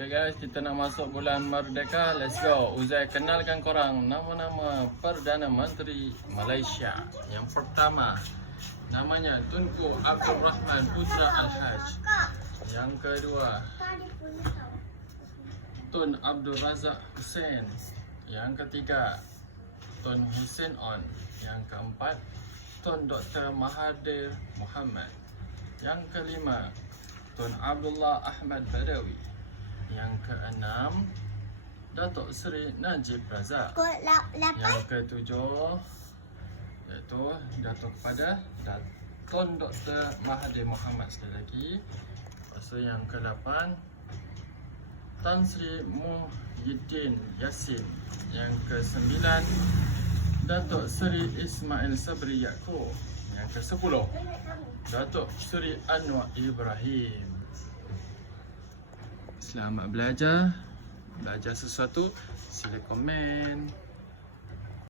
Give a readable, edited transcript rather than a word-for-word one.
Okay guys, kita nak masuk bulan Merdeka. Let's go. Uzai kenalkan korang nama-nama Perdana Menteri Malaysia. Yang pertama, namanya Tunku Abdul Rahman Putra Al-Haj. Yang kedua, Tun Abdul Razak Hussein. Yang ketiga, Tun Hussein On. Yang keempat, Tun Dr. Mahathir Mohamad. Yang kelima, Tun Abdullah Ahmad Badawi. Yang keenam, Datuk Seri Najib Razak. Yang ketujuh, iaitu jatuh kepada Tun Dr. Mahathir Mohamad sekali lagi. Lepas tu yang ke-8, Tan Sri Muhyiddin Yassin. Yang ke-9, Datuk Seri Ismail Sabri Yaakob. Yang ke-10, Datuk Seri Anwar Ibrahim. Selamat belajar. Belajar sesuatu, sila komen.